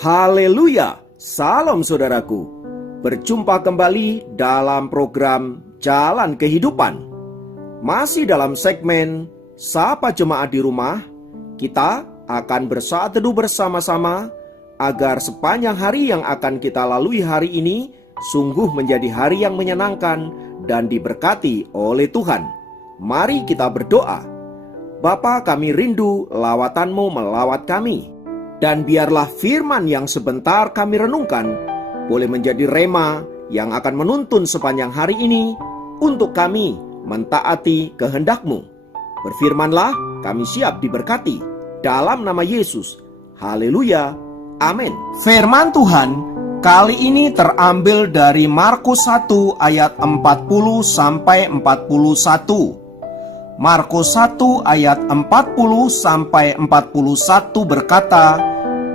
Haleluya, salam saudaraku. Berjumpa kembali dalam program Jalan Kehidupan. Masih dalam segmen Sapa Jemaat di Rumah, kita akan bersaat teduh bersama-sama agar sepanjang hari yang akan kita lalui hari ini sungguh menjadi hari yang menyenangkan dan diberkati oleh Tuhan. Mari kita berdoa. Bapa, kami rindu lawatan-Mu melawat kami. Dan biarlah firman yang sebentar kami renungkan boleh menjadi rema yang akan menuntun sepanjang hari ini untuk kami mentaati kehendak-Mu. Berfirmanlah, kami siap diberkati. Dalam nama Yesus. Haleluya. Amin. Firman Tuhan kali ini terambil dari Markus 1 ayat 40 sampai 41. Markus 1 ayat 40 sampai 41 berkata,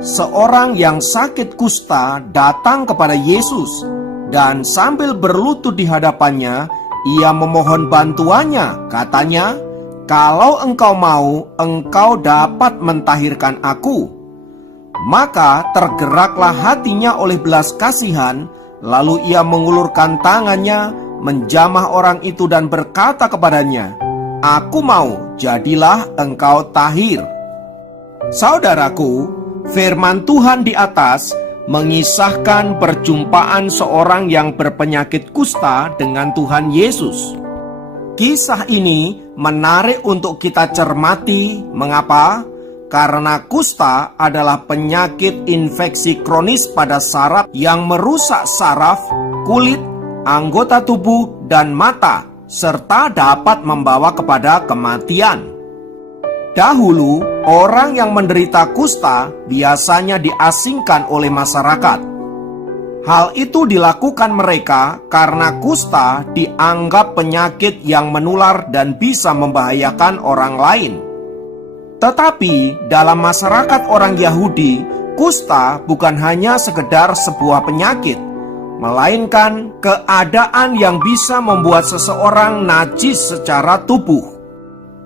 seorang yang sakit kusta datang kepada Yesus dan sambil berlutut di hadapannya, ia memohon bantuannya. Katanya, kalau engkau mau, engkau dapat mentahirkan aku. Maka tergeraklah hatinya oleh belas kasihan, lalu ia mengulurkan tangannya, menjamah orang itu dan berkata kepadanya, aku mau, jadilah engkau tahir. Saudaraku, firman Tuhan di atas mengisahkan perjumpaan seorang yang berpenyakit kusta dengan Tuhan Yesus. Kisah ini menarik untuk kita cermati. Mengapa? Karena kusta adalah penyakit infeksi kronis pada saraf yang merusak saraf, kulit, anggota tubuh, dan mata, serta dapat membawa kepada kematian. Dahulu, orang yang menderita kusta biasanya diasingkan oleh masyarakat. Hal itu dilakukan mereka karena kusta dianggap penyakit yang menular dan bisa membahayakan orang lain. Tetapi dalam masyarakat orang Yahudi, kusta bukan hanya sekedar sebuah penyakit, melainkan keadaan yang bisa membuat seseorang najis secara tubuh.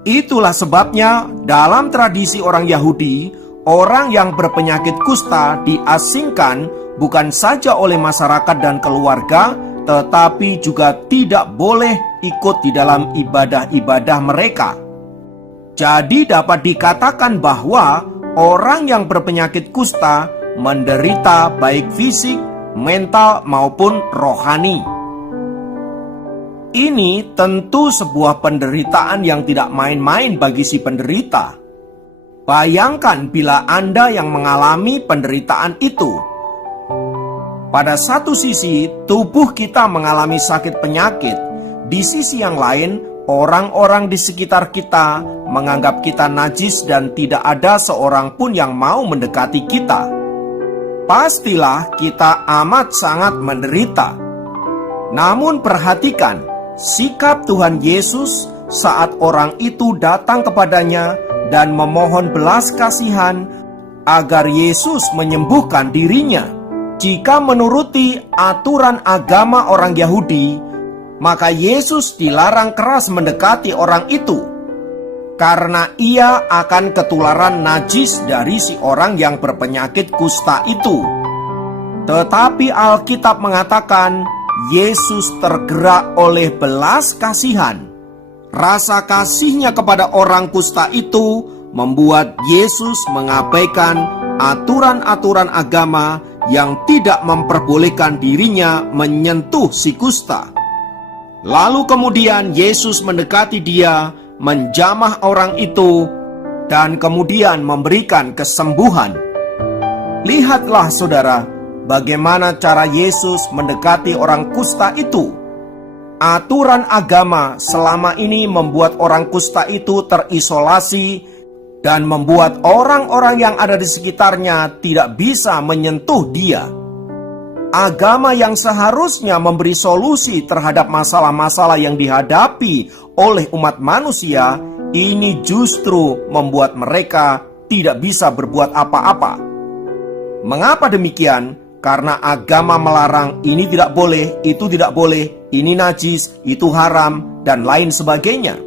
Itulah sebabnya dalam tradisi orang Yahudi, orang yang berpenyakit kusta diasingkan bukan saja oleh masyarakat dan keluarga, tetapi juga tidak boleh ikut di dalam ibadah-ibadah mereka. Jadi dapat dikatakan bahwa orang yang berpenyakit kusta menderita baik fisik, mental maupun rohani. Ini tentu sebuah penderitaan yang tidak main-main bagi si penderita. Bayangkan bila Anda yang mengalami penderitaan itu. Pada satu sisi, tubuh kita mengalami sakit penyakit. Di sisi yang lain, orang-orang di sekitar kita menganggap kita najis dan tidak ada seorang pun yang mau mendekati kita. Pastilah kita amat sangat menderita. Namun perhatikan sikap Tuhan Yesus saat orang itu datang kepadanya dan memohon belas kasihan agar Yesus menyembuhkan dirinya. Jika menuruti aturan agama orang Yahudi, maka Yesus dilarang keras mendekati orang itu, karena ia akan ketularan najis dari si orang yang berpenyakit kusta itu. Tetapi Alkitab mengatakan Yesus tergerak oleh belas kasihan. Rasa kasihnya kepada orang kusta itu membuat Yesus mengabaikan aturan-aturan agama yang tidak memperbolehkan dirinya menyentuh si kusta. Lalu kemudian Yesus mendekati dia, menjamah orang itu, dan kemudian memberikan kesembuhan. Lihatlah saudara, bagaimana cara Yesus mendekati orang kusta itu. Aturan agama selama ini membuat orang kusta itu terisolasi dan membuat orang-orang yang ada di sekitarnya tidak bisa menyentuh dia. Agama yang seharusnya memberi solusi terhadap masalah-masalah yang dihadapi oleh umat manusia, ini justru membuat mereka tidak bisa berbuat apa-apa. Mengapa demikian? Karena agama melarang ini tidak boleh, itu tidak boleh, ini najis, itu haram, dan lain sebagainya.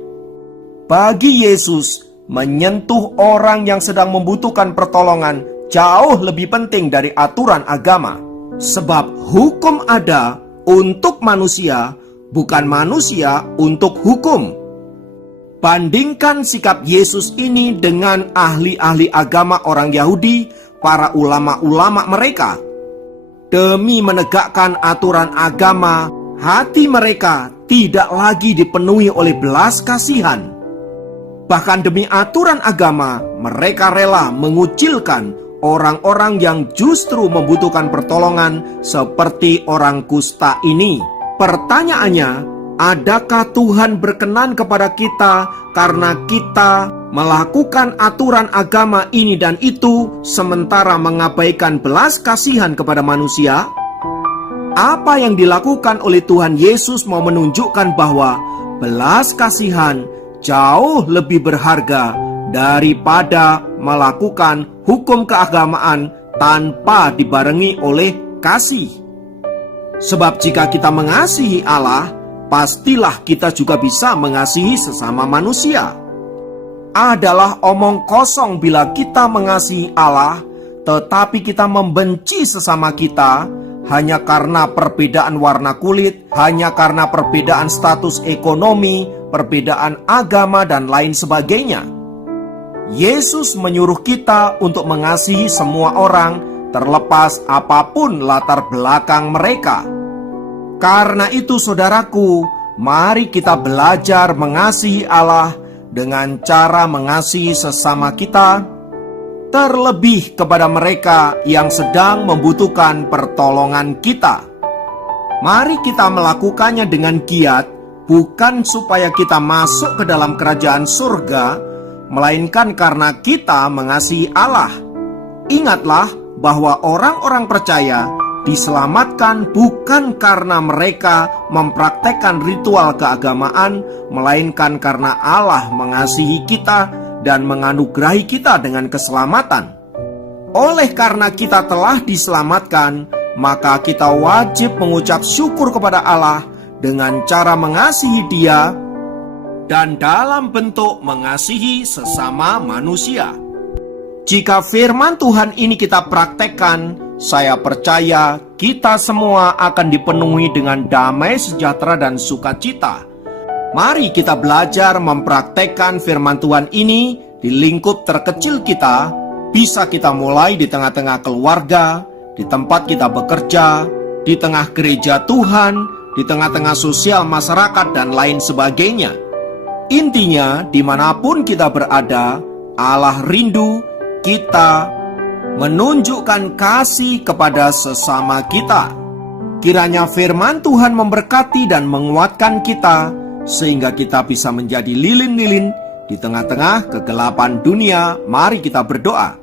Bagi Yesus, menyentuh orang yang sedang membutuhkan pertolongan jauh lebih penting dari aturan agama. Sebab hukum ada untuk manusia, bukan manusia untuk hukum. Bandingkan sikap Yesus ini dengan ahli-ahli agama orang Yahudi, para ulama-ulama mereka. Demi menegakkan aturan agama, hati mereka tidak lagi dipenuhi oleh belas kasihan. Bahkan demi aturan agama, mereka rela mengucilkan orang-orang yang justru membutuhkan pertolongan seperti orang kusta ini. Pertanyaannya, adakah Tuhan berkenan kepada kita karena kita melakukan aturan agama ini dan itu sementara mengabaikan belas kasihan kepada manusia? Apa yang dilakukan oleh Tuhan Yesus mau menunjukkan bahwa belas kasihan jauh lebih berharga daripada melakukan hukum keagamaan tanpa dibarengi oleh kasih. Sebab jika kita mengasihi Allah, pastilah kita juga bisa mengasihi sesama manusia. Adalah omong kosong bila kita mengasihi Allah, tetapi kita membenci sesama kita hanya karena perbedaan warna kulit, hanya karena perbedaan status ekonomi, perbedaan agama, dan lain sebagainya. Yesus menyuruh kita untuk mengasihi semua orang, terlepas apapun latar belakang mereka. Karena itu saudaraku, mari kita belajar mengasihi Allah dengan cara mengasihi sesama kita, terlebih kepada mereka yang sedang membutuhkan pertolongan kita. Mari kita melakukannya dengan giat, bukan supaya kita masuk ke dalam kerajaan surga, melainkan karena kita mengasihi Allah. Ingatlah bahwa orang-orang percaya diselamatkan bukan karena mereka mempraktekkan ritual keagamaan, melainkan karena Allah mengasihi kita dan menganugerahi kita dengan keselamatan. Oleh karena kita telah diselamatkan, maka kita wajib mengucap syukur kepada Allah dengan cara mengasihi Dia dan dalam bentuk mengasihi sesama manusia. Jika firman Tuhan ini kita praktekkan, saya percaya kita semua akan dipenuhi dengan damai sejahtera dan sukacita. Mari kita belajar mempraktekkan firman Tuhan ini di lingkup terkecil kita. Bisa kita mulai di tengah-tengah keluarga, di tempat kita bekerja, di tengah gereja Tuhan, di tengah-tengah sosial masyarakat, dan lain sebagainya. Intinya, dimanapun kita berada, Allah rindu kita menunjukkan kasih kepada sesama kita. Kiranya firman Tuhan memberkati dan menguatkan kita, sehingga kita bisa menjadi lilin-lilin di tengah-tengah kegelapan dunia. Mari kita berdoa.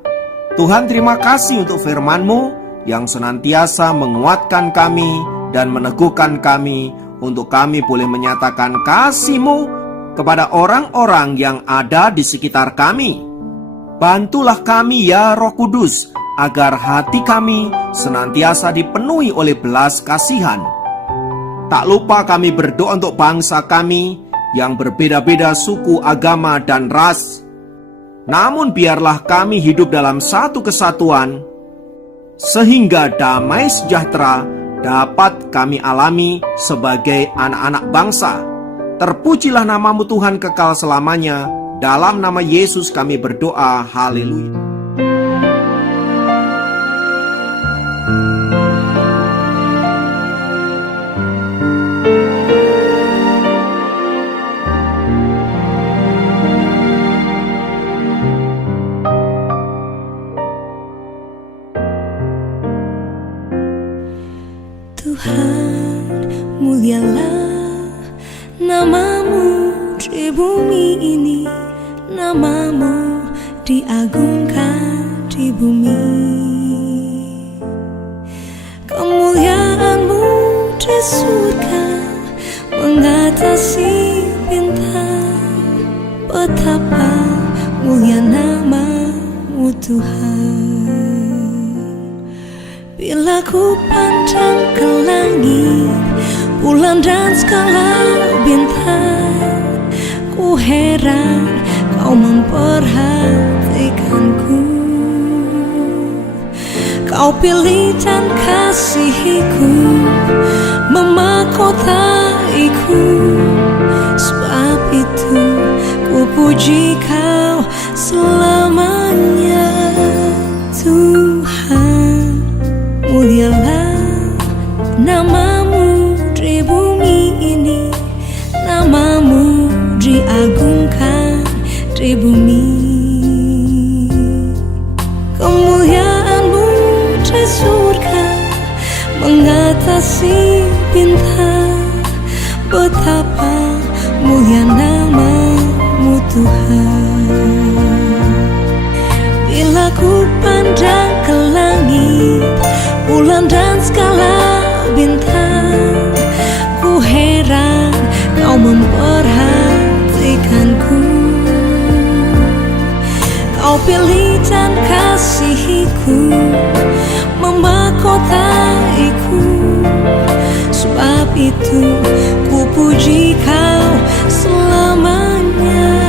Tuhan, terima kasih untuk firman-Mu yang senantiasa menguatkan kami dan meneguhkan kami untuk kami boleh menyatakan kasih-Mu kepada orang-orang yang ada di sekitar kami. Bantulah kami ya Roh Kudus, agar hati kami senantiasa dipenuhi oleh belas kasihan. Tak lupa kami berdoa untuk bangsa kami yang berbeda-beda suku, agama, dan ras. Namun biarlah kami hidup dalam satu kesatuan, sehingga damai sejahtera dapat kami alami sebagai anak-anak bangsa. Terpujilah nama-Mu Tuhan kekal selamanya. Dalam nama Yesus kami berdoa. Haleluya. Tuhan, mulialah nama-Mu di bumi ini, nama-Mu diagungkan di bumi. Kemuliaan-Mu di surga mengatasi bintang. Betapa mulia nama-Mu Tuhan. Bila ku pandang ke langit, bulan dan segala bintang, ku heran Kau memperhatikanku. Kau pilih dan kasihiku, memahkotaiku. Sebab itu ku puji Kau selamanya. Tuhan, mulialah nama-Mu di bumi ini, nama-Mu diagungkan di bumi. Kemuliaan-Mu di surga mengatasi bintang. Betapa mulia nama-Mu Tuhan. Bila ku pandang ke langit, bulan dan segala bintang, ku heran Kau memperhatikanku. Kau pilih dan kasihiku, memahkotaiku. Sebab itu ku puji Kau selamanya.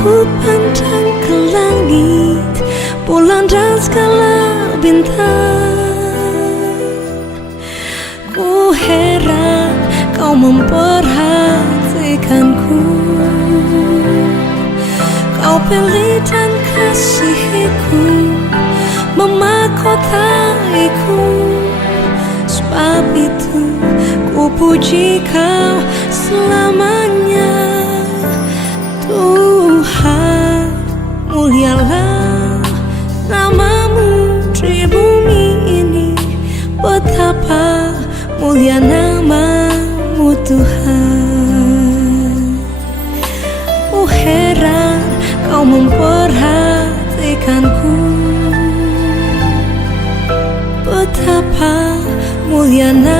Ku pandang ke langit, bulan dan segala bintang, ku heran Kau memperhatikanku. Kau pilih dan kasihiku, memahkotaiku. Sebab itu ku puji Kau selamanya. Tuhan, mulialah nama-Mu di bumi ini. Betapa mulia nama-Mu Tuhan. Ku heran Kau memperhatikanku. Betapa mulia nama-Mu